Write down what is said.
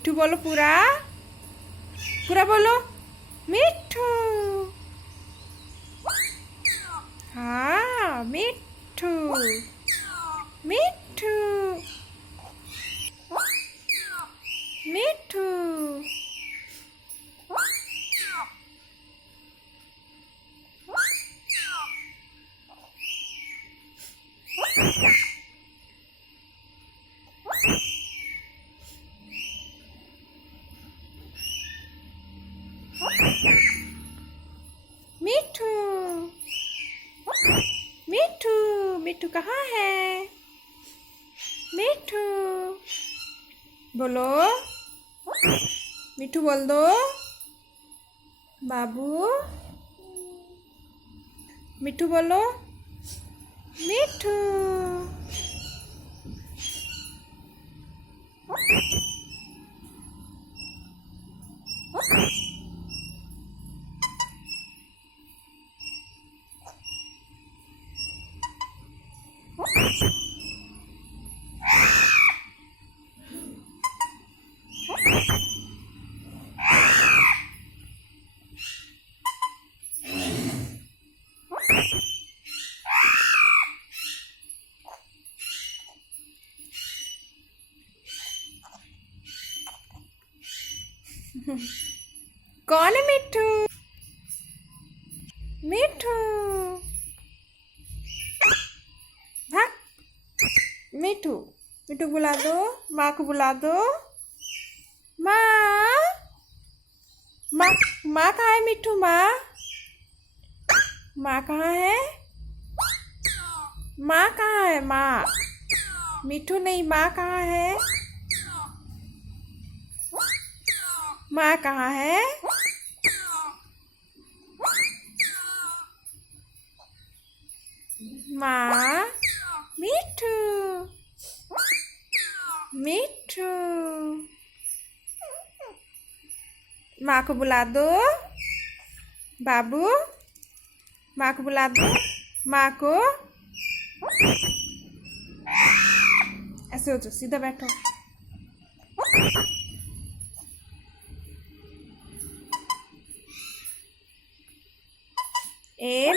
मिट्ठू बोलो पूरा पूरा बोलो मिट्ठू। हाँ मिट्ठू मिट्ठू मिट्ठू। मिट्ठू मिट्ठू मिट्ठू कहाँ है? मिट्ठू बोलो मिट्ठू बोल दो बाबू। मिट्ठू बोलो मिट्ठू। कौन है मिट्ठू? मिट्ठू भाग। मिट्ठू मिट्ठू बुला दो माँ को बुला दो। माँ माँ माँ कहाँ है? मिट्ठू माँ माँ कहाँ है? माँ कहाँ है? माँ मिट्ठू नहीं माँ कहाँ है? माँ कहाँ है? माँ मिट्ठू मिट्ठू। माँ को बुला दो बाबू। माँ को बुला दो माँ को। ऐसे हो जाओ सीधा बैठो। ए